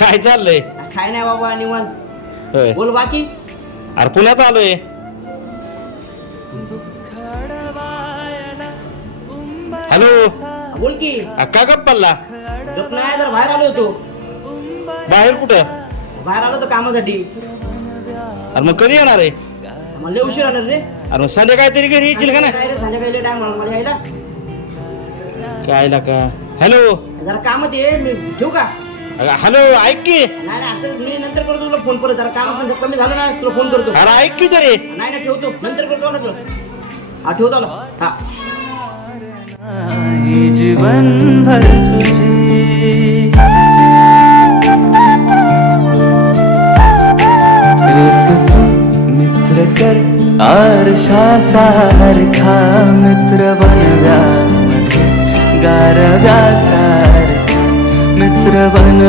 काय चाललंय? काय नाही बाबा निवांत. होय. बोल बाकी. अरे पुण्यात आलोय. हॅलो. बोल की. का गप्पाला? गप नाही जर बाहेर आलो होतो. बाहेर कुठं? बाहेर आलो होतो कामासाठी. अरे मग कधी येणार आहे? मला लय उशीर आला रे. अरे मग संध्याकाळी तरी घरी येशील का नाही? काय रे संध्याकाळी लय टाइम मला यायला. काय का? हॅलो. जरा कामात ये मी ठेवू का? हॅलो ऐक की. नाही आता मी नंतर करतो तुला फोन परत. जरा काम कमी झालं ना तुला फोन करतो. अरे ऐक की तरी. नाही नाही ठेवतो नंतर करतो ना. हा ठेवतो ना. हा जीवन भर तुझे एक तू मित्र कर आरशा सारखा मित्र बनव्या मध्ये गारव्या सारखा मित्र बन